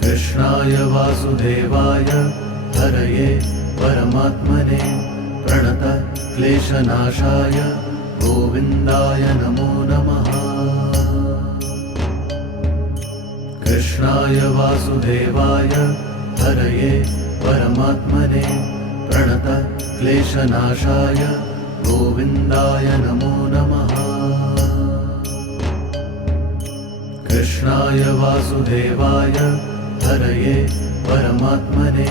कृष्णाय वासुदेवाय हरये परमात्मने प्रणत क्लेशनाशाय गोविन्दाय नमो नमः। कृष्णाय वासुदेवाय हरये परमात्मने प्रणत क्लेशनाशाय गोविन्दाय नमो नमः। कृष्णाय वासुदेवाय हरये परमात्मने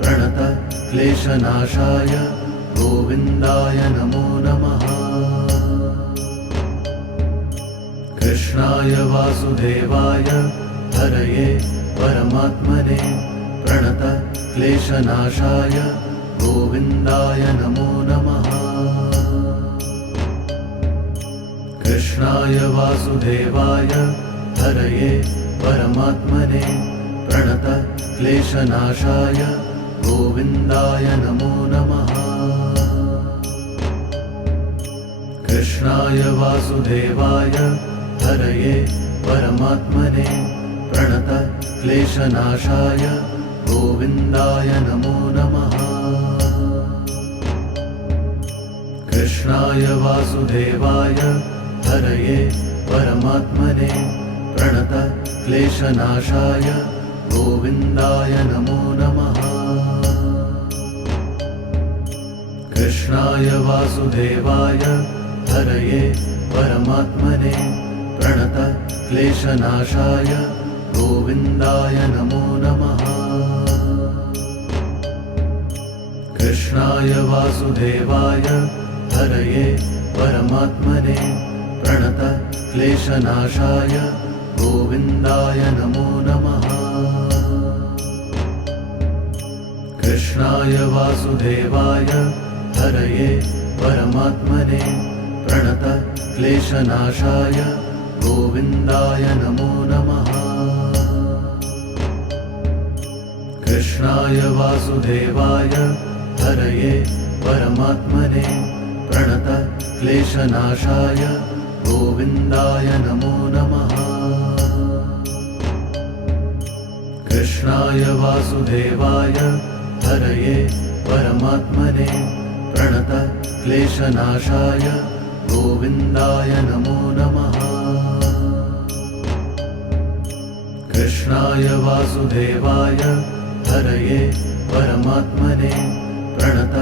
प्रणत क्लेशनाशाय गोविन्दाय नमो नमः। कृष्णाय वासुदेवाय हरये परमात्मने प्रणत क्लेशनाशाय गोविन्दाय नमो नमः। कृष्णाय वासुदेवाय हरये परमात्मने प्रणत क्लेशनाशाय गोविन्दाय नमो नमः। कृष्णाय वासुदेवाय हरये परमात्मने प्रणत क्लेशनाशाय गोविन्दाय नमो नमः। कृष्णाय वासुदेवाय हरये परमात्मने प्रणत क्लेशनाशाय गोविन्दाय नमो नमः। कृष्णाय वासुदेवाय हरये परमात्मने प्रणत क्लेशनाशाय गोविन्दाय नमो नमः। कृष्णाय वासुदेवाय हरये परमात्मने प्रणत क्लेशनाशाय गोविन्दाय नमो नमः। कृष्णाय वासुदेवाय हरये परमात्मने प्रणत क्लेशनाशाय गोविन्दाय नमो नमः। कृष्णाय वासुदेवाय हरये परमात्मने प्रणत क्लेशनाशाय गोविन्दाय नमो नमः। कृष्णाय वासुदेवाय हरये परमात्मने प्रणत क्लेशनाशाय गोविन्दाय नमो नमः। कृष्णाय वासुदेवाय हरये परमात्मने प्रणत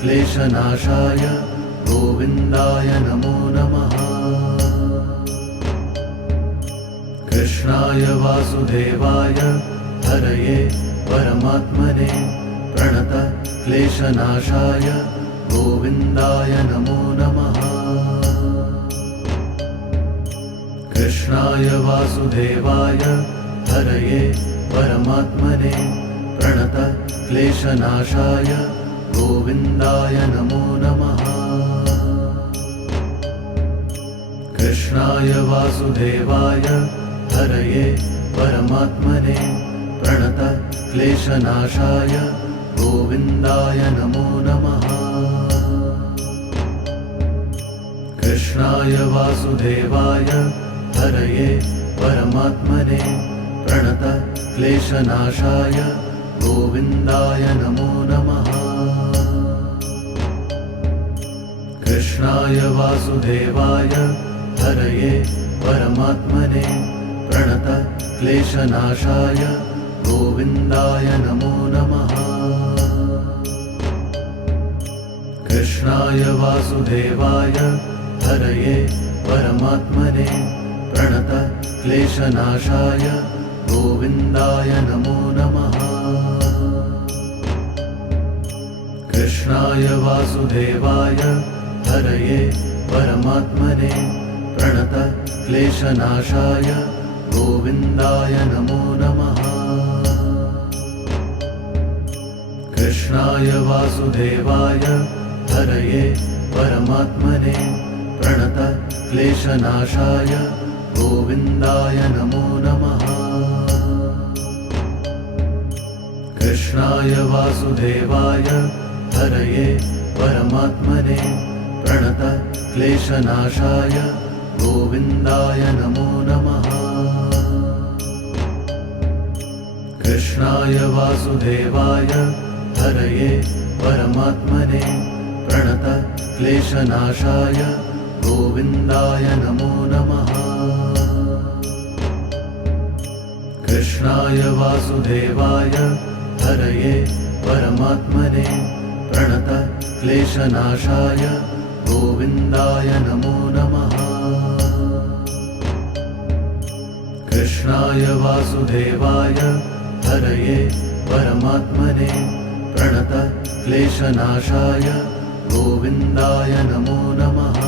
क्लेशनाशाय गोविन्दाय नमो नमः। कृष्णाय वासुदेवाय हरये परमात्मने प्रणत क्लेशनाशाय गोविन्दाय नमो नमः। कृष्णाय वासुदेवाय हरये परमात्मने प्रणत क्लेशनाशाय गोविन्दाय नमो नमः। कृष्णाय वासुदेवाय हरये परमात्मने प्रणत क्लेशनाशाय गोविन्दाय नमो नमः। कृष्णाय वासुदेवाय हरये परमात्मने प्रणत क्लेशनाशाय गोविन्दाय नमो नमः। कृष्णाय वासुदेवाय हरये परमात्मने प्रणत क्लेशनाशाय गोविन्दाय नमो नमः। कृष्णाय वासुदेवाय हरये परमात्मने प्रणत क्लेशनाशाय गोविन्दाय नमो नमः। कृष्णाय वासुदेवाय हरये परमात्मने प्रणत क्लेशनाशाय गोविन्दाय नमो नमः। कृष्णाय वासुदेवाय हरये परमात्मने प्रणत क्लेशनाशाय गोविन्दाय नमो नमः। कृष्णाय वासुदेवाय हरये परमात्मने प्रणत क्लेशनाशाय गोविन्दाय नमो नमः। वासुदेवाय हरये परमात्मने प्रणत क्लेशनाशाय गोविन्दाय नमो नमः। कृष्णाय वासुदेवाय हरये परमात्मने प्रणत क्लेशनाशाय गोविन्दाय नमो नमः। कृष्णाय वासुदेवाय हरये परमात्मने प्रणत क्लेशनाशाय गोविन्दाय नमो नमः।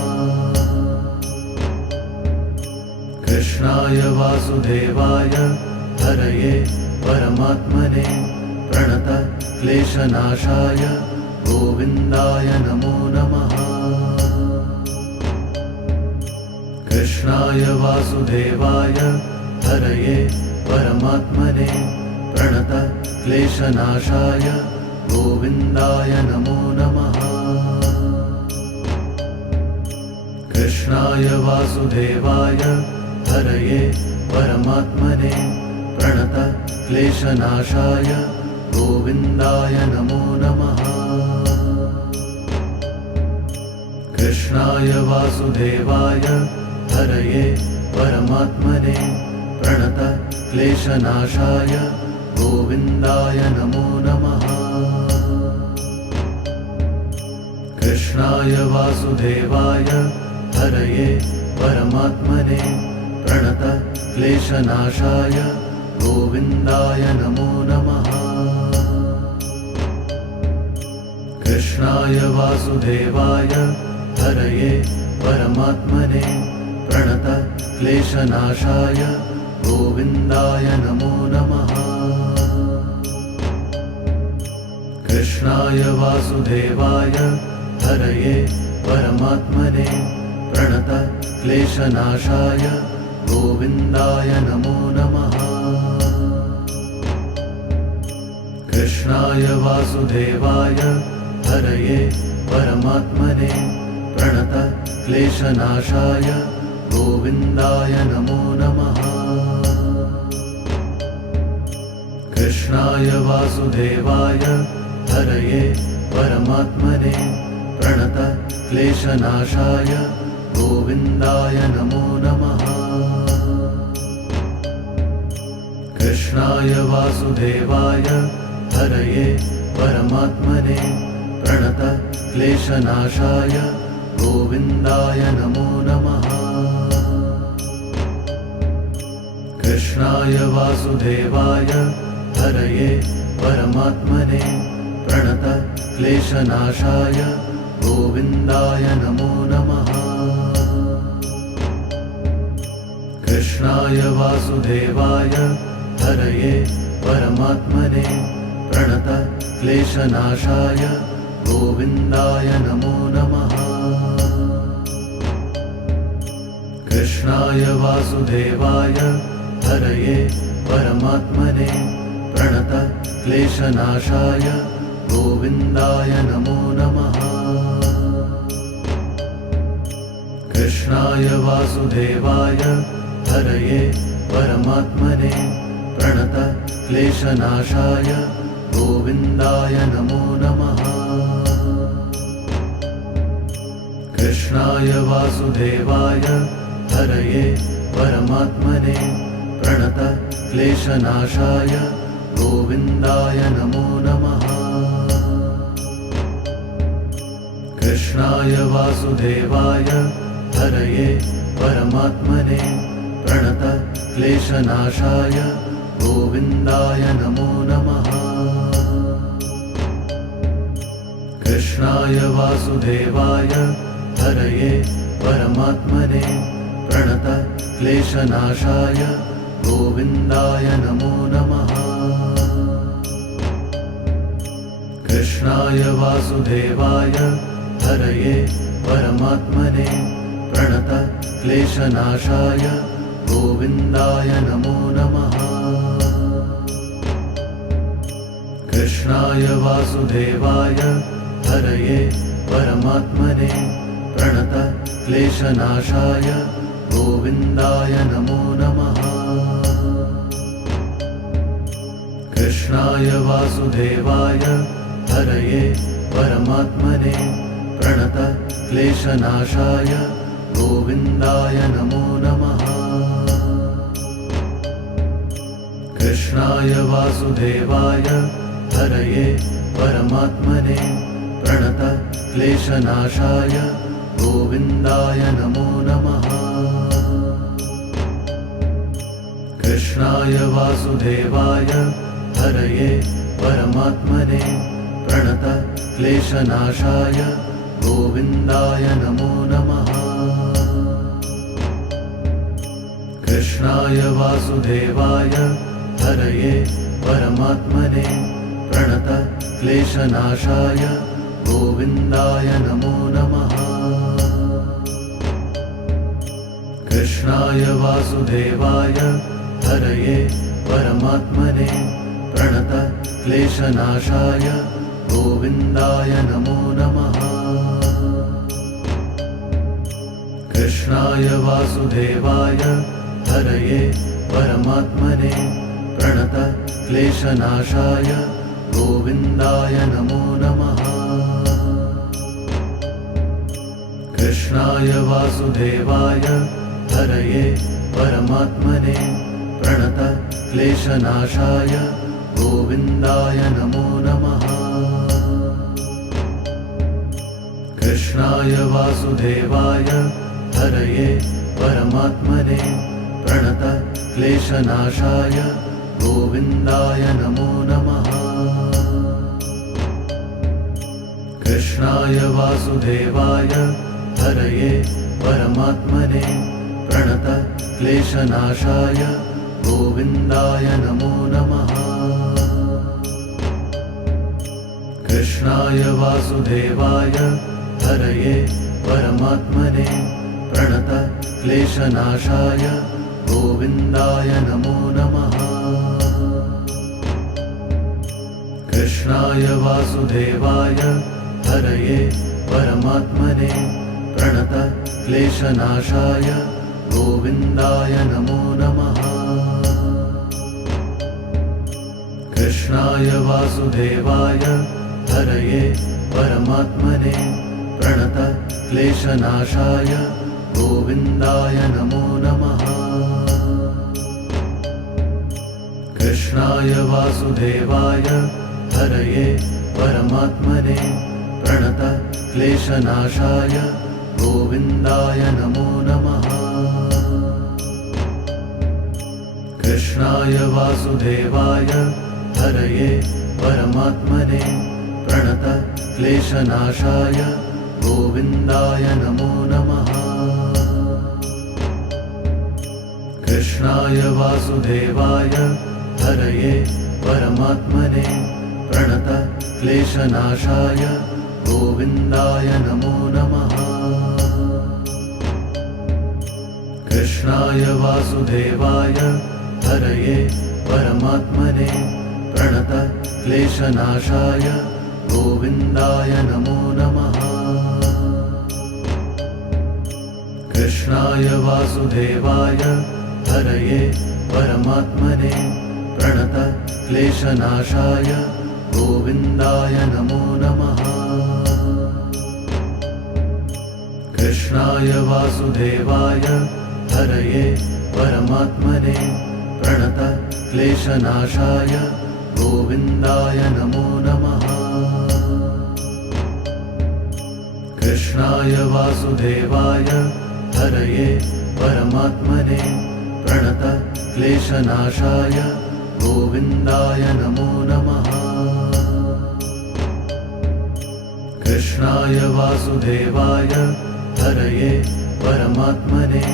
कृष्णाय वासुदेवाय हरये परमात्मने प्रणत क्लेशनाशाय गोविन्दाय नमो नमः। कृष्णाय वासुदेवाय हरये परमात्मने प्रणत क्लेशनाशाय गोविन्दाय नमो नमः। कृष्णाय वासुदेवाय हरये परमात्मने प्रणत क्लेशनाशाय गोविन्दाय नमो नमः। कृष्णाय वासुदेवाय हरये परमात्मने प्रणत क्लेशनाशाय गोविन्दाय नमो नमः। कृष्णाय वासुदेवाय हरये परमात्मने प्रणत क्लेशनाशाय गोविन्दाय नमो नमः। कृष्णाय वासुदेवाय हरये परमात्मने प्रणत क्लेशनाशाय गोविन्दाय नमो नमः। कृष्णाय वासुदेवाय हरये परमात्मने प्रणत क्लेशनाशाय गोविन्दाय नमो नमः। कृष्णाय वासुदेवाय हरये परमात्मने प्रणत क्लेशनाशाय गोविन्दाय नमो नमः। कृष्णाय वासुदेवाय हरये परमात्मने प्रणत क्लेशनाशाय गोविन्दाय नमो नमः। कृष्णाय वासुदेवाय हरये परमात्मने प्रणत क्लेशनाशाय गोविन्दाय नमो नमः। कृष्णाय वासुदेवाय हरये परमात्मने प्रणत क्लेशनाशाय गोविन्दाय नमो नमः। कृष्णाय वासुदेवाय हरये परमात्मने प्रणत क्लेशनाशाय गोविन्दाय नमो नमः। कृष्णाय वासुदेवाय हरये परमात्मने प्रणत क्लेशनाशाय गोविन्दाय नमो नमः। कृष्णाय वासुदेवाय हरये परमात्मने प्रणत क्लेशनाशाय गोविन्दाय नमो नमः। कृष्णाय वासुदेवाय हरये परमात्मने प्रणत क्लेशनाशाय गोविन्दाय नमो नमः। कृष्णाय वासुदेवाय हरये परमात्मने प्रणत क्लेशनाशाय गोविन्दाय नमो नमः। कृष्णाय वासुदेवाय हरये परमात्मने प्रणत क्लेशनाशाय गोविन्दाय नमो नमः। कृष्णाय वासुदेवाय हरये परमात्मने प्रणत क्लेशनाशाय गोविन्दाय नमो नमः। कृष्णाय वासुदेवाय हरये परमात्मने प्रणत क्लेशनाशाय गोविन्दाय नमो नमः। कृष्णाय वासुदेवाय हरये परमात्मने प्रणत क्लेशनाशाय गोविन्दाय नमो नमः। कृष्णाय वासुदेवाय हरये परमात्मने प्रणत क्लेशनाशाय गोविन्दाय नमो नमः। कृष्णाय वासुदेवाय हरये परमात्मने प्रणत क्लेशनाशाय गोविन्दाय नमो नमः। कृष्णाय वासुदेवाय हरये परमात्मने प्रणत क्लेशनाशाय गोविन्दाय नमो नमः। कृष्णाय वासुदेवाय हरये परमात्मने प्रणत क्लेशनाशाय गोविन्दाय नमो नमः। कृष्णाय वासुदेवाय हरये परमात्मने प्रणत क्लेशनाशाय गोविन्दाय नमो नमः। कृष्णाय वासुदेवाय हरये परमात्मने प्रणत क्लेशनाशाय गोविन्दाय नमो नमः। कृष्णाय वासुदेवाय हरये परमात्मने प्रणत क्लेशनाशाय गोविन्दाय नमो नमः। कृष्णाय वासुदेवाय हरये परमात्मने प्रणत क्लेशनाशाय गोविन्दाय नमो नमः। कृष्णाय वासुदेवाय हरये परमात्मने प्रणत क्लेशनाशाय गोविन्दाय नमो नमः। कृष्णाय वासुदेवाय हरये परमात्मने प्रणत क्लेशनाशाय गोविन्दाय नमो नमः। कृष्णाय वासुदेवाय हरये परमात्मने प्रणत क्लेशनाशाय गोविन्दाय नमो नमः। कृष्णाय वासुदेवाय हरये परमात्मने प्रणत क्लेशनाशाय गोविन्दाय नमो नमः। कृष्णाय वासुदेवाय हरये परमात्मने प्रणत क्लेशनाशाय गोविन्दाय नमो नमः। कृष्णाय वासुदेवाय हरये परमात्मने प्रणत क्लेशनाशाय गोविन्दाय नमो नमः। कृष्णाय वासुदेवाय हरये परमात्मने प्रणत क्लेशनाशाय गोविन्दाय नमो नमः। कृष्णाय वासुदेवाय हरये परमात्मने प्रणत क्लेशनाशाय गोविन्दाय नमो नमः। कृष्णाय वासुदेवाय हरये परमात्मने प्रणत क्लेशनाशाय गोविन्दाय नमो नमः। कृष्णाय वासुदेवाय हरये परमात्मने प्रणत क्लेशनाशाय गोविन्दाय नमो नमः। कृष्णाय वासुदेवाय हरये परमात्मने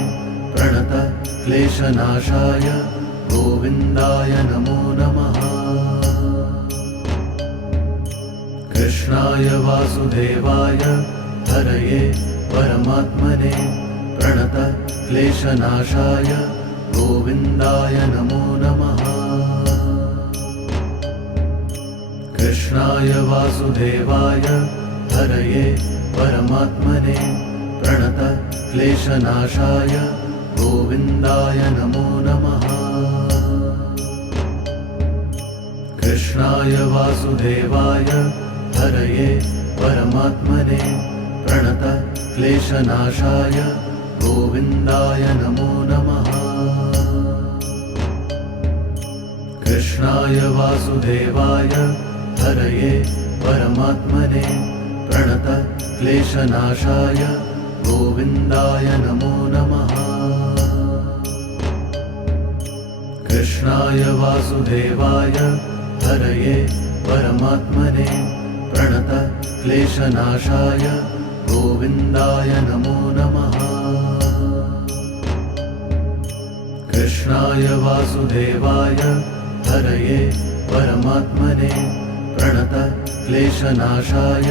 प्रणत क्लेशनाशाय गोविन्दाय नमो नमः। कृष्णाय वासुदेवाय हरये परमात्मने प्रणत क्लेशनाशाय गोविन्दाय नमो नमः। कृष्णाय वासुदेवाय हरये परमात्मने प्रणत क्लेशनाशाय गोविन्दाय नमो नमः। कृष्णाय वासुदेवाय हरये परमात्मने प्रणत क्लेशनाशाय गोविन्दाय नमो नमः। कृष्णाय वासुदेवाय हरये परमात्मने प्रणत क्लेशनाशाय गोविन्दाय नमो नमः। कृष्णाय वासुदेवाय हरये परमात्मने प्रणत क्लेशनाशाय गोविन्दाय नमो नमः। कृष्णाय वासुदेवाय हरये परमात्मने प्रणत क्लेशनाशाय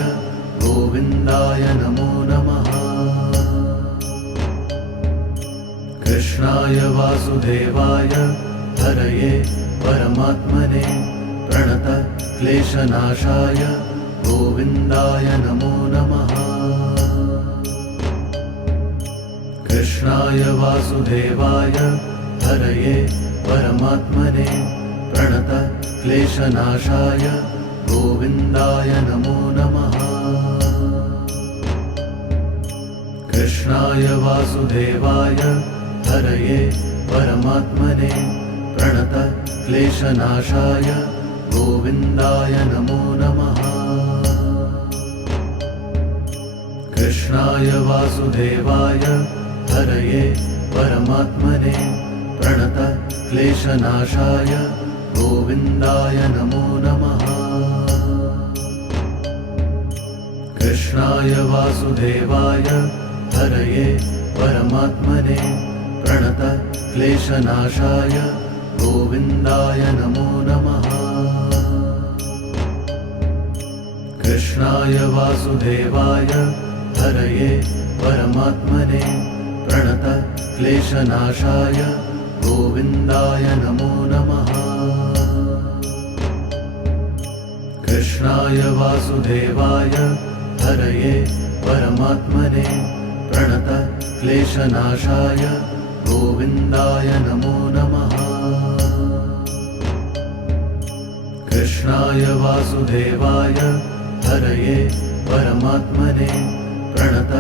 गोविन्दाय नमो नमः। कृष्णाय वासुदेवाय हरये परमात्मने प्रणत क्लेशनाशाय गोविन्दाय नमो नमः। कृष्णाय वासुदेवाय हरये परमात्मने प्रणत क्लेशनाशाय गोविन्दाय नमो नमः। कृष्णाय वासुदेवाय हरये परमात्मने प्रणत क्लेशनाशाय गोविन्दाय नमो नमः। कृष्णाय वासुदेवाय हरये परमात्मने प्रणत क्लेशनाशाय गोविन्दाय नमो नमः। कृष्णाय वासुदेवाय हरये परमात्मने प्रणत क्लेशनाशाय गोविन्दाय नमो नमः। कृष्णाय वासुदेवाय हरये परमात्मने प्रणत क्लेशनाशाय गोविन्दाय नमो नमः। कृष्णाय वासुदेवाय हरये परमात्मने प्रणत क्लेशनाशाय गोविन्दाय नमो नमः। कृष्णाय वासुदेवाय हरये परमात्मने प्रणत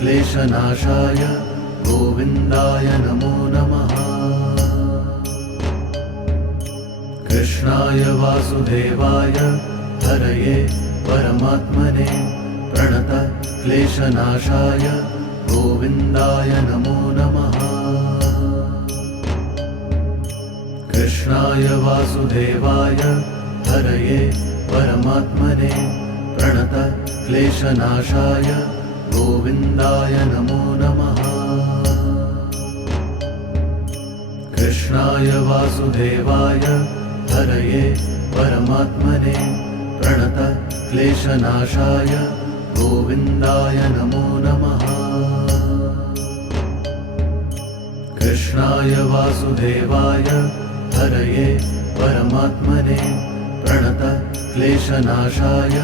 क्लेशनाशाय गोविन्दाय नमो नमः। कृष्णाय वासुदेवाय हरये परमात्मने प्रणत क्लेशनाशाय गोविन्दाय नमो नमः। कृष्णाय वासुदेवाय हरये परमात्मने प्रणत क्लेशनाशाय गोविन्दाय नमो नमः। कृष्णाय वासुदेवाय हरये परमात्मने प्रणत क्लेशनाशाय गोविन्दाय नमो नमः। कृष्णाय वासुदेवाय हरये परमात्मने प्रणत क्लेशनाशाय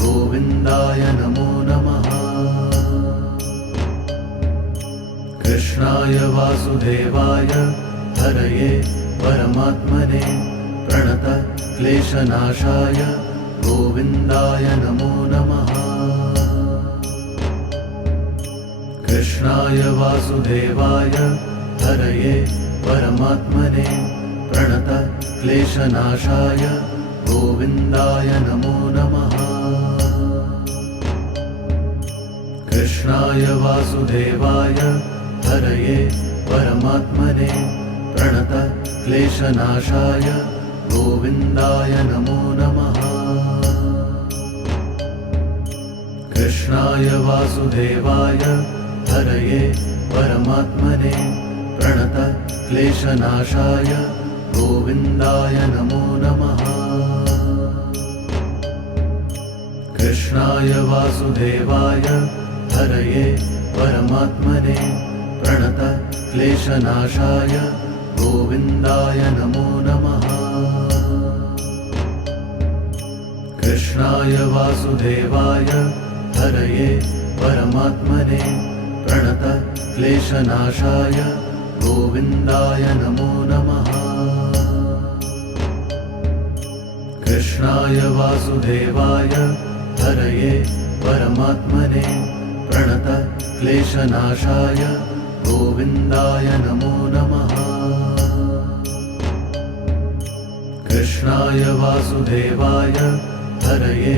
गोविन्दाय नमो नमः। कृष्णाय वासुदेवाय हरये परमात्मने प्रणत क्लेशनाशाय गोविन्दाय नमो नमः। कृष्णाय वासुदेवाय हरये परमात्मने प्रणत क्लेशनाशाय गोविन्दाय नमो नमः। कृष्णाय वासुदेवाय हरये परमात्मने प्रणत क्लेशनाशाय गोविन्दाय नमो नमः। कृष्णाय वासुदेवाय हरये परमात्मने प्रणत क्लेशनाशाय गोविन्दाय नमो नमः। कृष्णाय वासुदेवाय हरये परमात्मने प्रणत क्लेशनाशाय गोविन्दाय नमो नमः। कृष्णाय वासुदेवाय हरये परमात्मने प्रणत क्लेशनाशाय गोविन्दाय नमो नमः। कृष्णाय वासुदेवाय हरये परमात्मने प्रणत क्लेशनाशाय गोविन्दाय नमो नमः। कृष्णाय वासुदेवाय हरये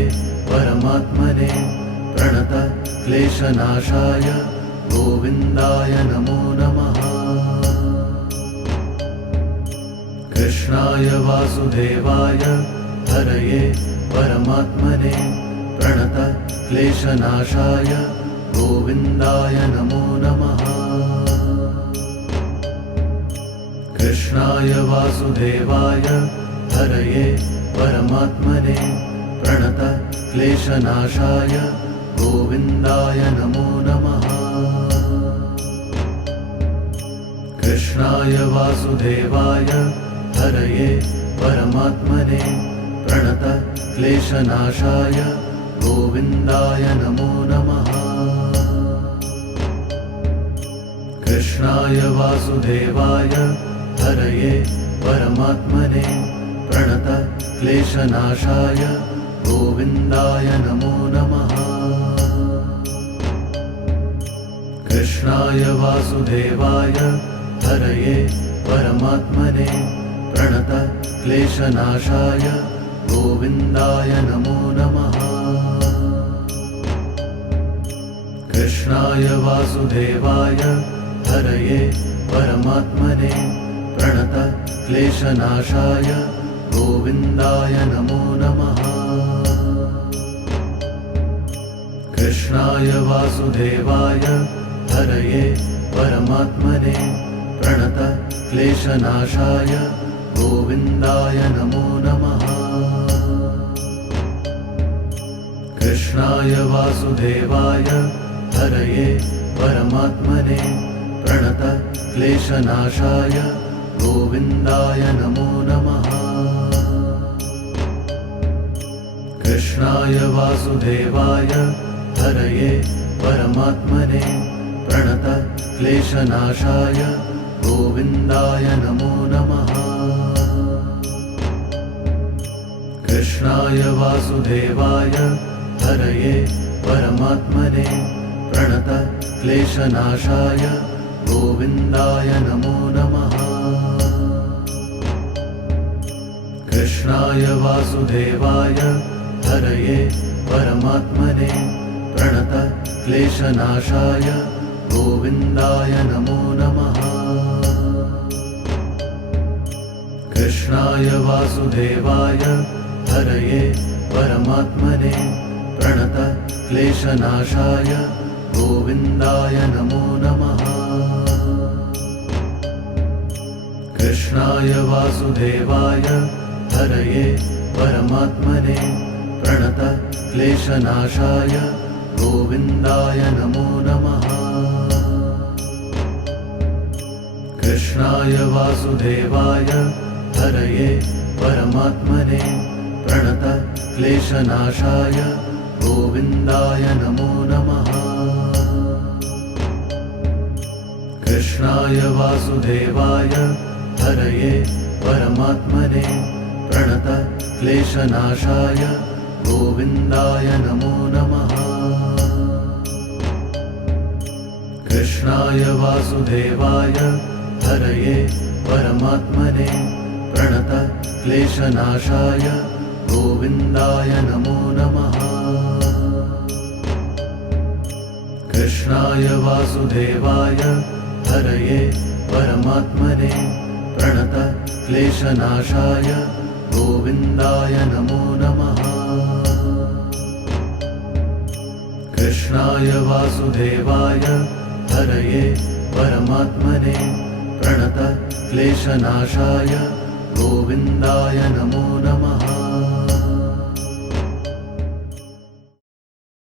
परमात्मने प्रणत क्लेशनाशाय गोविन्दाय नमो नमः। कृष्णाय वासुदेवाय हरये परमात्मने प्रणत क्लेशनाशाय गोविन्दाय नमो नमः। कृष्णाय वासुदेवाय हरये परमात्मने प्रणत क्लेशनाशाय गोविन्दाय नमो नमः। कृष्णाय वासुदेवाय हरये परमात्मने प्रणत क्लेशनाशाय गोविन्दाय नमो नमः। कृष्णाय वासुदेवाय हरये परमात्मने प्रणत क्लेशनाशाय गोविन्दाय नमो नमः। कृष्णाय वासुदेवाय हरये परमात्मने प्रणत क्लेशनाशाय गोविन्दाय नमो नमः। कृष्णाय वासुदेवाय हरये परमात्मने प्रणत क्लेशनाशाय गोविन्दाय नमो नमः। कृष्णाय वासुदेवाय हरये परमात्मने प्रणत क्लेशनाशाय गोविन्दाय नमो नमः। कृष्णाय वासुदेवाय हरये परमात्मने प्रणत क्लेशनाशाय गोविन्दाय नमो नमः। कृष्णाय वासुदेवाय हरये परमात्मने प्रणत क्लेशनाशाय गोविन्दाय नमो नमः। कृष्णाय वासुदेवाय हरये परमात्मने प्रणत क्लेशनाशाय गोविन्दाय नमो नमः। कृष्णाय वासुदेवाय हरये परमात्मने प्रणत क्लेशनाशाय गोविन्दाय नमो नमः। कृष्णाय वासुदेवाय हरये परमात्मने प्रणत क्लेशनाशाय गोविन्दाय नमो नमः। कृष्णाय वासुदेवाय हरये परमात्मने प्रणत क्लेशनाशाय गोविन्दाय नमो नमः। कृष्णाय वासुदेवाय हरये परमात्मने प्रणत क्लेशनाशाय गोविन्दाय नमो नमः। कृष्णाय वासुदेवाय हरये परमात्मने प्रणत क्लेशनाशाय गोविन्दाय नमो नमः। कृष्णाय वासुदेवाय हरये परमात्मने प्रणत क्लेशनाशाय गोविन्दाय नमो नमः। कृष्णाय वासुदेवाय हरये परमात्मने प्रणत क्लेशनाशाय गोविन्दाय नमो नमः। कृष्णाय वासुदेवाय हरये परमात्मने प्रणत क्लेशनाशाय गोविन्दाय नमो नमः।